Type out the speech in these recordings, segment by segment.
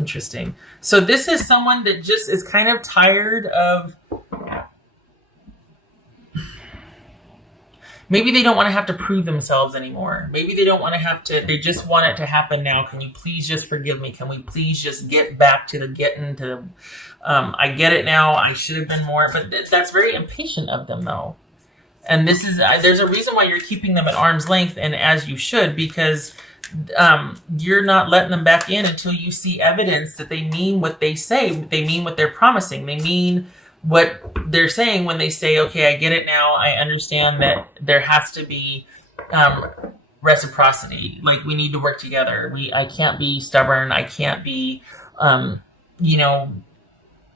Interesting. So this is someone that just is kind of tired of, maybe they don't want to have to prove themselves anymore. Maybe they don't want to have to, they just want it to happen now. Can you please just forgive me? Can we please just get back to the getting to, I get it now. I should have been more, but that's very impatient of them though. And this is, there's a reason why you're keeping them at arm's length, and as you should, because you're not letting them back in until you see evidence that they mean what they say. They mean what they're promising. They mean what they're saying when they say, okay, I get it now. I understand that there has to be reciprocity. Like, we need to work together. I can't be stubborn. I can't be,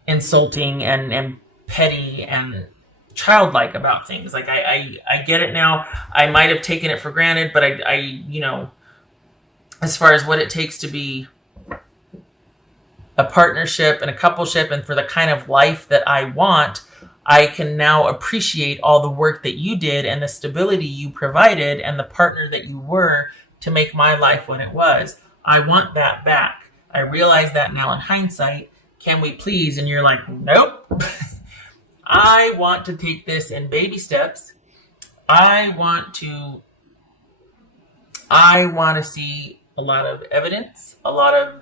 insulting and petty and childlike about things. Like, I get it now. I might have taken it for granted, but I as far as what it takes to be a partnership and a coupleship and for the kind of life that I want, I can now appreciate all the work that you did and the stability you provided and the partner that you were to make my life what it was. I want that back. I realize that now in hindsight. Can we please? And you're like, nope. I want to take this in baby steps. I want to see a lot of evidence, a lot of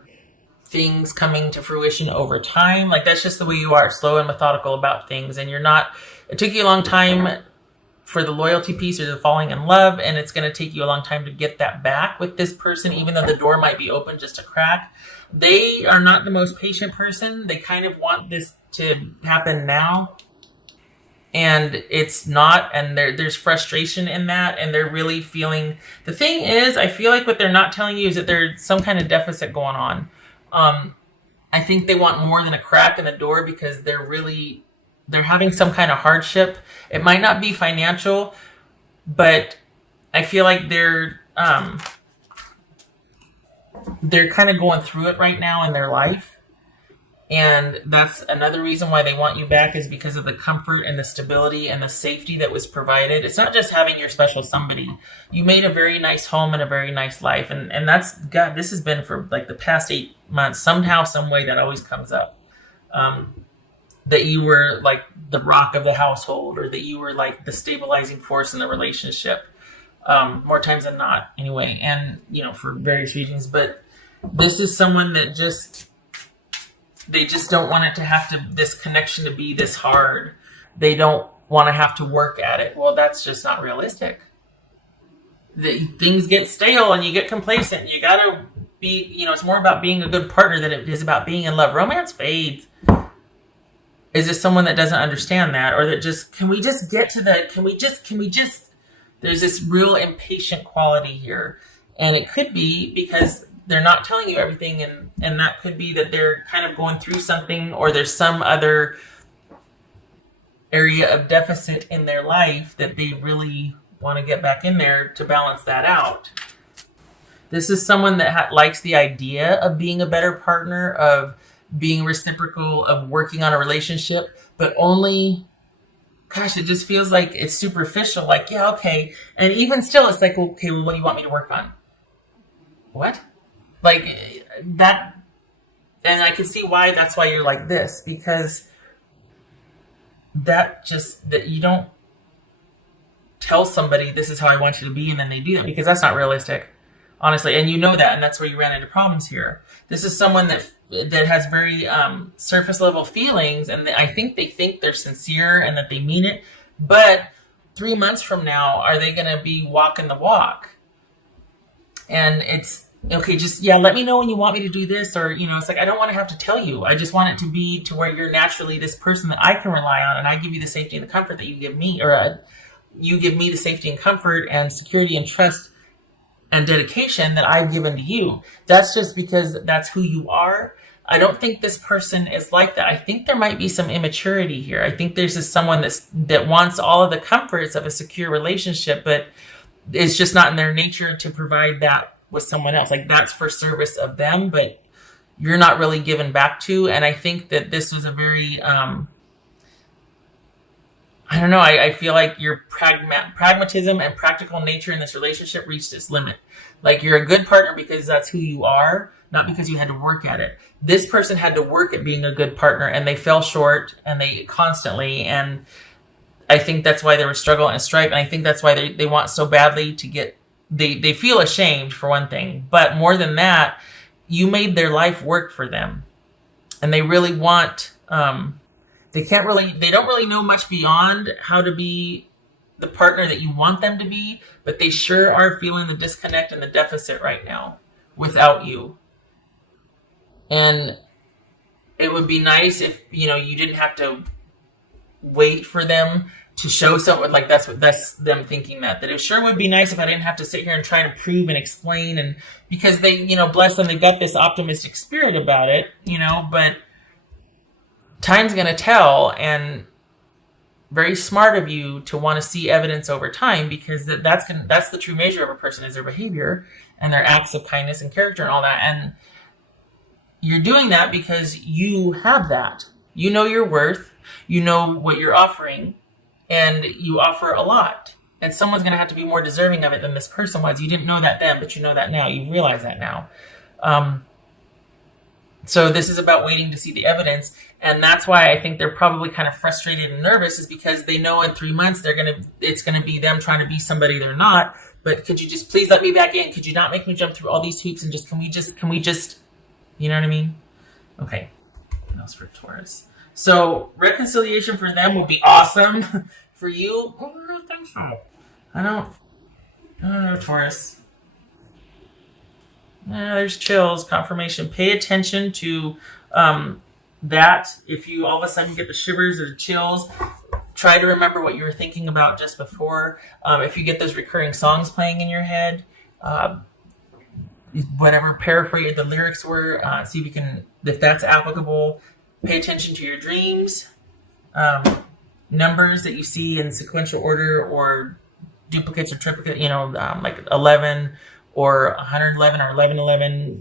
things coming to fruition over time. Like, that's just the way you are, slow and methodical about things. And it took you a long time for the loyalty piece or the falling in love, and it's going to take you a long time to get that back with this person, even though the door might be open just a crack. They are not the most patient person. They kind of want this to happen now. And it's not, and there's frustration in that, and they're really feeling, the thing is, I feel like what they're not telling you is that there's some kind of deficit going on. I think they want more than a crack in the door because they're having some kind of hardship. It might not be financial, but I feel like they're kind of going through it right now in their life. And that's another reason why they want you back, is because of the comfort and the stability and the safety that was provided. It's not just having your special somebody. You made a very nice home and a very nice life. And that's, God, this has been for like the past 8 months. Somehow, some way that always comes up. That you were like the rock of the household, or that you were like the stabilizing force in the relationship. More times than not, anyway. And, for various reasons. But this is someone that they just don't want it to have this connection to be this hard. They don't want to have to work at it. Well, that's just not realistic. Things get stale and you get complacent. You got to be, it's more about being a good partner than it is about being in love. Romance fades. Is this someone that doesn't understand that? Or that just, can we just, there's this real impatient quality here. And it could be because they're not telling you everything, and that could be that they're kind of going through something, or there's some other area of deficit in their life that they really want to get back in there to balance that out. This is someone that likes the idea of being a better partner, of being reciprocal, of working on a relationship, but only, gosh, it just feels like it's superficial. Like, yeah, okay. And even still, it's like, okay, well, what do you want me to work on? What? Like that, and I can see why that's why you're like this, because that you don't tell somebody this is how I want you to be and then they do that, because that's not realistic, honestly. And you know that, and that's where you ran into problems here. This is someone that has very surface level feelings, and I think they think they're sincere and that they mean it, but 3 months from now, are they going to be walking the walk? And it's, okay, just, let me know when you want me to do this, or, it's like, I don't want to have to tell you. I just want it to be to where you're naturally this person that I can rely on, and I give you the safety and the comfort that you give me, or you give me the safety and comfort and security and trust and dedication that I've given to you. That's just because that's who you are. I don't think this person is like that. I think there might be some immaturity here. I think there's someone that wants all of the comforts of a secure relationship, but it's just not in their nature to provide that with someone else. Like, that's for service of them, but you're not really given back to. And I think that this was a very, I don't know, I feel like your pragmatism and practical nature in this relationship reached its limit. Like, you're a good partner because that's who you are, not because you had to work at it. This person had to work at being a good partner, and they fell short, and they constantly, and I think that's why they were struggling and strife, and I think that's why they want so badly to get, they feel ashamed for one thing, but more than that, you made their life work for them, and they really want, they don't really know much beyond how to be the partner that you want them to be, but they sure are feeling the disconnect and the deficit right now without you. And it would be nice if, you didn't have to wait for them to show something, like that's them thinking that it sure would be nice if I didn't have to sit here and try and prove and explain, and because they, bless them, they've got this optimistic spirit about it, but time's going to tell, and very smart of you to want to see evidence over time, because that's the true measure of a person, is their behavior and their acts of kindness and character and all that. And you're doing that because you have that. You know your worth, you know what you're offering, and you offer a lot. And someone's going to have to be more deserving of it than this person was. You didn't know that then, but you know that now. You realize that now. So this is about waiting to see the evidence. And that's why I think they're probably kind of frustrated and nervous, is because they know in 3 months it's going to be them trying to be somebody they're not. But could you just please let me back in? Could you not make me jump through all these hoops, and can we just, you know what I mean? Okay. What else for Taurus? So reconciliation for them would be awesome. For you, I don't think so. I don't know, Taurus. There's chills, confirmation. Pay attention to that. If you all of a sudden get the shivers or the chills, try to remember what you were thinking about just before. If you get those recurring songs playing in your head, whatever paraphrase the lyrics were, see if that's applicable. Pay attention to your dreams, numbers that you see in sequential order or duplicates or triplicates, like 11 or 111 or 1111,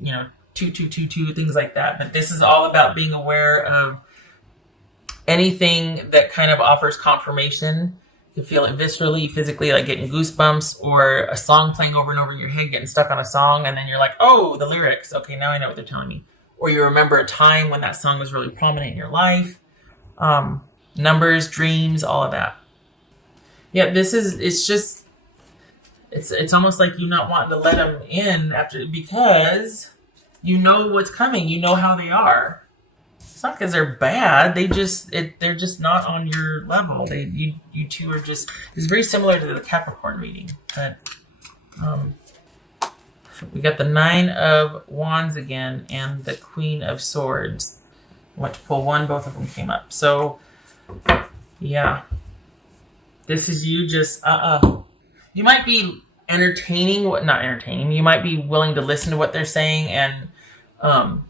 2222, things like that. But this is all about being aware of anything that kind of offers confirmation. You feel it viscerally, physically, like getting goosebumps, or a song playing over and over in your head, getting stuck on a song, and then you're like, oh, the lyrics. Okay, now I know what they're telling me. Or you remember a time when that song was really prominent in your life. Numbers, dreams, all of that. Yeah, it's almost like you not wanting to let them in because you know what's coming. You know how they are. It's not because they're bad. They're just not on your level. You two are just. It's very similar to the Capricorn reading. But we got the 9 of Wands again and the Queen of Swords. I went to pull one. Both of them came up. So yeah, this is you just You might be not entertaining. You might be willing to listen to what they're saying and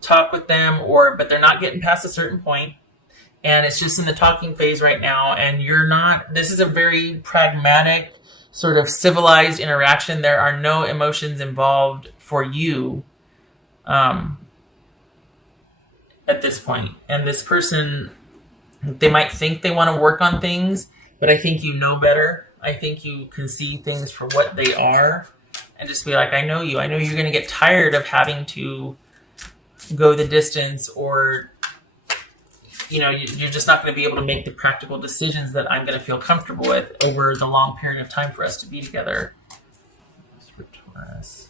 talk with them, but they're not getting past a certain point, and it's just in the talking phase right now. And you're not. This is a very pragmatic, sort of civilized interaction. There are no emotions involved for you at this point. And this person, they might think they want to work on things, but I think you know better. I think you can see things for what they are and just be like, I know you. I know you're going to get tired of having to go the distance, or, you're just not going to be able to make the practical decisions that I'm going to feel comfortable with over the long period of time for us to be together. For Taurus.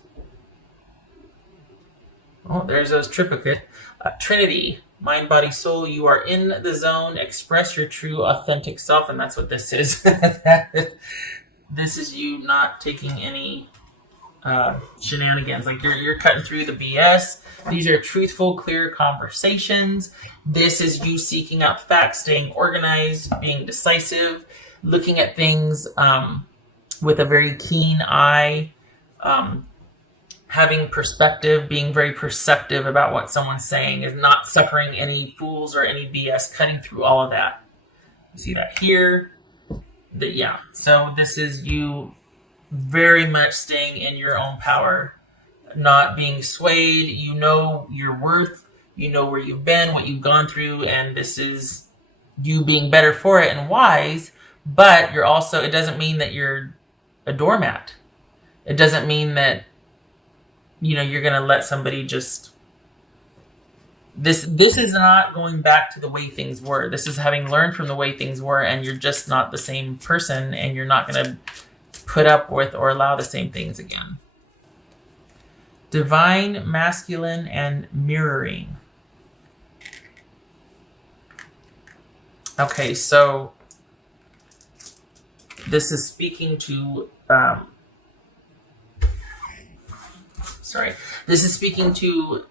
Oh, there's those triplicate. Trinity. Mind, body, soul, you are in the zone. Express your true, authentic self, and that's what this is. This is you not taking any shenanigans. Like you're cutting through the BS. These are truthful, clear conversations. This is you seeking out facts, staying organized, being decisive, looking at things with a very keen eye. Having perspective, being very perceptive about what someone's saying, is not suffering any fools or any BS, cutting through all of that. You see that here? So this is you very much staying in your own power, not being swayed. You know your worth, you know where you've been, what you've gone through, and this is you being better for it and wise, but you're also, it doesn't mean that you're a doormat. It doesn't mean that you're going to let somebody just This is not going back to the way things were. This is having learned from the way things were, and you're just not the same person, and you're not going to put up with or allow the same things again. Divine, masculine, and mirroring. Okay, so this is speaking to, this is speaking to,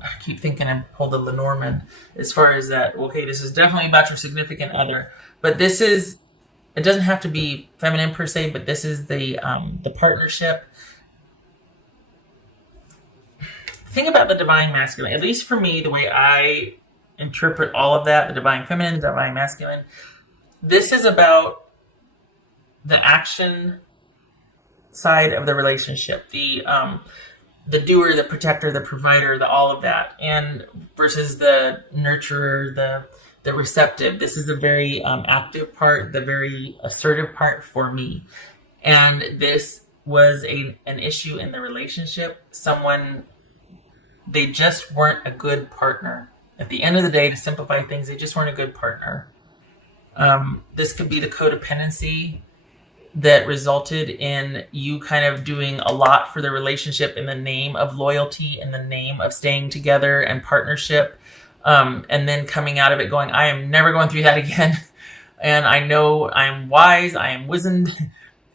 I keep thinking I pulled a Lenormand as far as that. Okay, this is definitely about your significant other, but this is, it doesn't have to be feminine per se, but this is the partnership. Think about the divine masculine, at least for me, the way I interpret all of that, the divine feminine, the divine masculine. This is about the action side of the relationship, the doer, the protector, the provider, the all of that, and versus the nurturer, the receptive. This is the very active part, the very assertive part for me. And this was an issue in the relationship. Someone, they just weren't a good partner. At the end of the day, to simplify things, they just weren't a good partner. This could be the codependency that resulted in you kind of doing a lot for the relationship in the name of loyalty, in the name of staying together and partnership, and then coming out of it going, I am never going through that again. And I know I'm wise, I am wizened,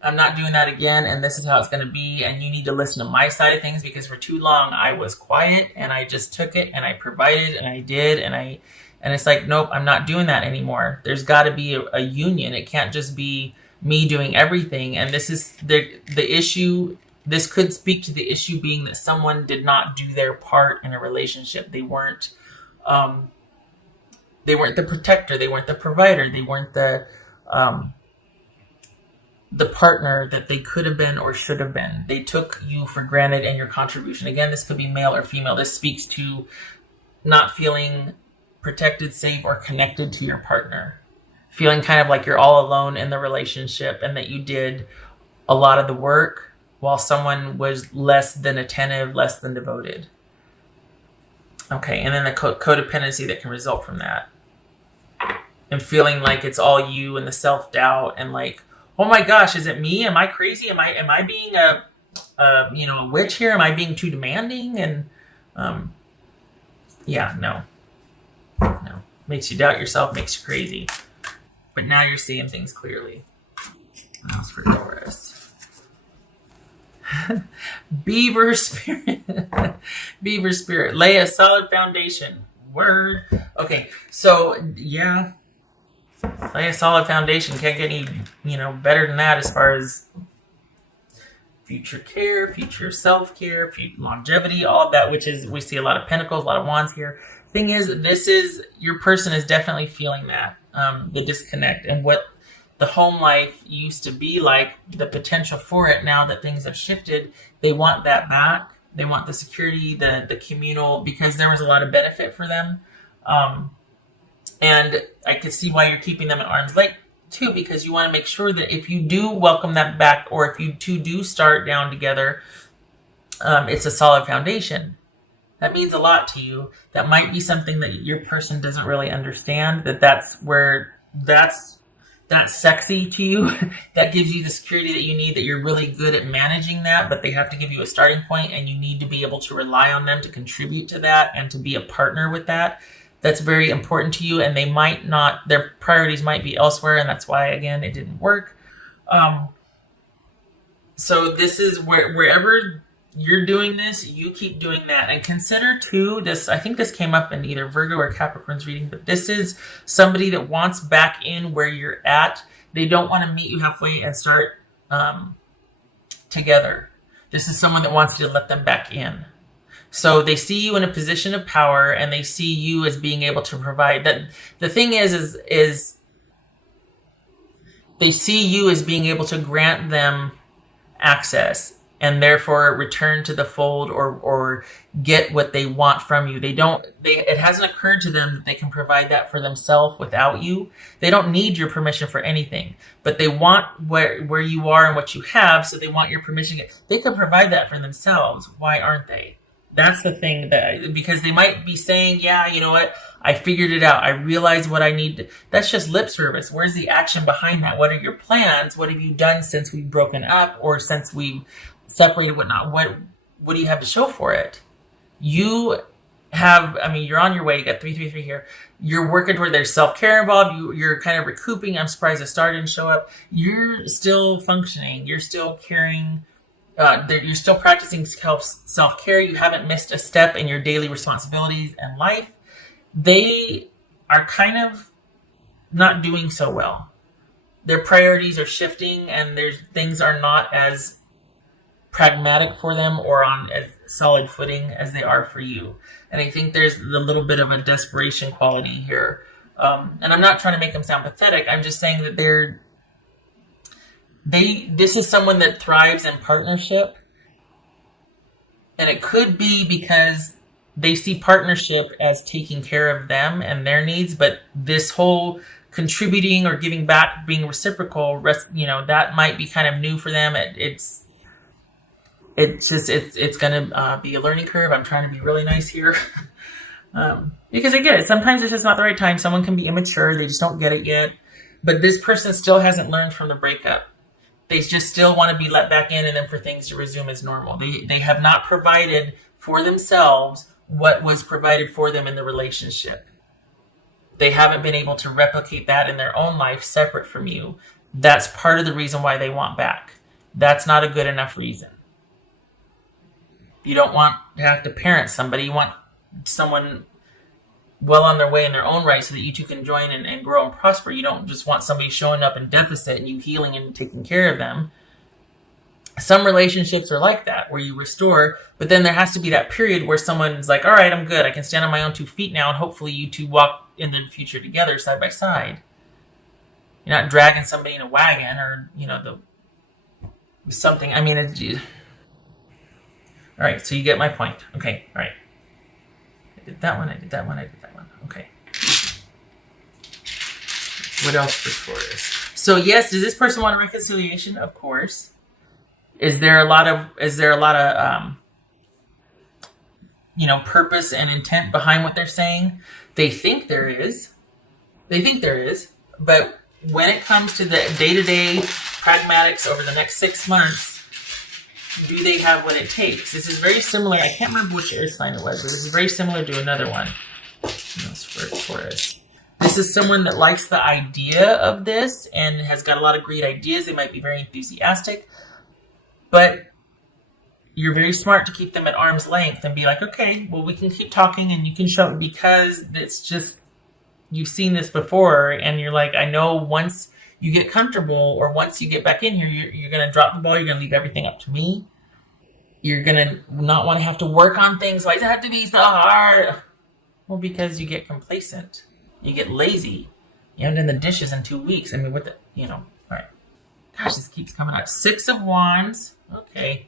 I'm not doing that again, and this is how it's going to be, and you need to listen to my side of things, because for too long I was quiet and I just took it and I provided and I did and it's like, nope, I'm not doing that anymore. There's got to be a union. It can't just be me doing everything. And this is the issue. This could speak to the issue being that someone did not do their part in a relationship. They weren't the protector, they weren't the provider, they weren't the partner that they could have been or should have been. They took you for granted and your contribution. Again, this could be male or female. This speaks to not feeling protected, safe, or connected to your partner. Feeling kind of like you're all alone in the relationship and that you did a lot of the work while someone was less than attentive, less than devoted. Okay, and then the codependency that can result from that. And feeling like it's all you and the self-doubt and like, oh my gosh, is it me? Am I crazy? Am I being a witch here? Am I being too demanding? And no. Makes you doubt yourself, makes you crazy. But now you're seeing things clearly. What else for Taurus? Beaver spirit. Beaver spirit. Lay a solid foundation. Word. Okay, so yeah. Lay a solid foundation. Can't get any, better than that as far as future care, future self-care, future longevity, all of that, which is, we see a lot of pentacles, a lot of wands here. Thing is, your person is definitely feeling that, the disconnect and what the home life used to be like, the potential for it. Now that things have shifted, they want that back. They want the security, the communal, because there was a lot of benefit for them. And I could see why you're keeping them at arm's length too, because you want to make sure that if you do welcome that back, or if you two do start down together, it's a solid foundation. That means a lot to you. That might be something that your person doesn't really understand, that's sexy to you. That gives you the security that you need, that you're really good at managing that, but they have to give you a starting point, and you need to be able to rely on them to contribute to that and to be a partner with that. That's very important to you, and they might not, their priorities might be elsewhere, and that's why, again, it didn't work. So this is wherever you're doing this, you keep doing that. And consider too, this, I think this came up in either Virgo or Capricorn's reading, but this is somebody that wants back in where you're at. They don't want to meet you halfway and start together. This is someone that wants you to let them back in. So they see you in a position of power, and they see you as being able to provide. That the thing is they see you as being able to grant them access, and therefore return to the fold or get what they want from you. It hasn't occurred to them that they can provide that for themselves without you. They don't need your permission for anything, but they want where you are and what you have, so they want your permission. They can provide that for themselves. Why aren't they? That's the thing because they might be saying, yeah, you know what? I figured it out. I realized what I need. That's just lip service. Where's the action behind that? What are your plans? What have you done since we've broken up or since we've separated, whatnot? What do you have to show for it? You have, I mean, you're on your way. You got 333 here. You're working toward there's self-care involved. You're kind of recouping. I'm surprised the star didn't show up. You're still functioning. You're still caring. You're still practicing self-care. You haven't missed a step in your daily responsibilities and life. They are kind of not doing so well. Their priorities are shifting and things are not as pragmatic for them or on as solid footing as they are for you. And I think there's a little bit of a desperation quality here. And I'm not trying to make them sound pathetic. I'm just saying that this is someone that thrives in partnership. And it could be because they see partnership as taking care of them and their needs, but this whole contributing or giving back, being reciprocal, that might be kind of new for them. It's going to be a learning curve. I'm trying to be really nice here. Because I get it. Sometimes it's just not the right time. Someone can be immature. They just don't get it yet. But this person still hasn't learned from the breakup. They just still want to be let back in and then for things to resume as normal. They have not provided for themselves what was provided for them in the relationship. They haven't been able to replicate that in their own life separate from you. That's part of the reason why they want back. That's not a good enough reason. You don't want to have to parent somebody. You want someone well on their way in their own right so that you two can join and grow and prosper. You don't just want somebody showing up in deficit and you healing and taking care of them. Some relationships are like that, where you restore, but then there has to be that period where someone's like, all right, I'm good. I can stand on my own 2 feet now, and hopefully you two walk into the future together side by side. You're not dragging somebody in a wagon or, something. I mean, all right, so you get my point. Okay, all right. I did that one. Okay. What else for Taurus? So yes, does this person want a reconciliation? Of course. Is there a lot of purpose and intent behind what they're saying? They think there is. But when it comes to the day-to-day pragmatics over the next 6 months, do they have what it takes? This is very similar. I can't remember which air sign it was, but this is very similar to another one. That's for Taurus. This is someone that likes the idea of this and has got a lot of great ideas. They might be very enthusiastic. But you're very smart to keep them at arm's length and be like, okay, well, we can keep talking and you can show it because it's just, you've seen this before. And you're like, I know once you get comfortable or once you get back in here, you're going to drop the ball. You're going to leave everything up to me. You're going to not want to have to work on things. Why does it have to be so hard? Well, because you get complacent. You get lazy. You haven't done the dishes in 2 weeks. I mean, all right. Gosh, this keeps coming up. 6 of Wands. Okay.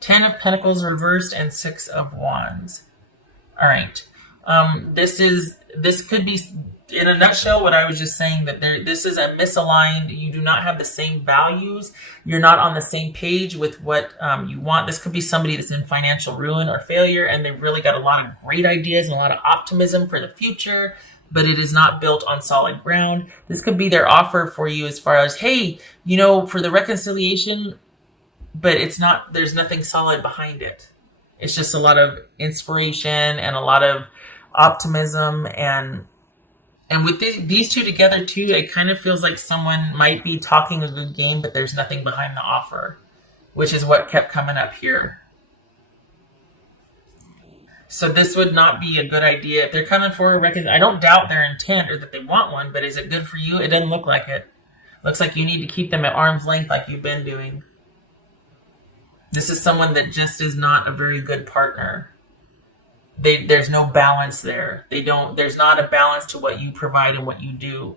10 of Pentacles reversed and 6 of Wands. All right. This could be, in a nutshell, what I was just saying, that this is a misaligned. You do not have the same values. You're not on the same page with what you want. This could be somebody that's in financial ruin or failure, and they've really got a lot of great ideas and a lot of optimism for the future, but it is not built on solid ground. This could be their offer for you as far as, hey, for the reconciliation, but there's nothing solid behind it. It's just a lot of inspiration and a lot of optimism. And with these two together too, it kind of feels like someone might be talking a good game, but there's nothing behind the offer, which is what kept coming up here. So this would not be a good idea. If they're coming for a reconciliation, I don't doubt their intent or that they want one, but is it good for you? It doesn't look like it. Looks like you need to keep them at arm's length like you've been doing. This is someone that just is not a very good partner. There's no balance there. There's not a balance to what you provide and what you do.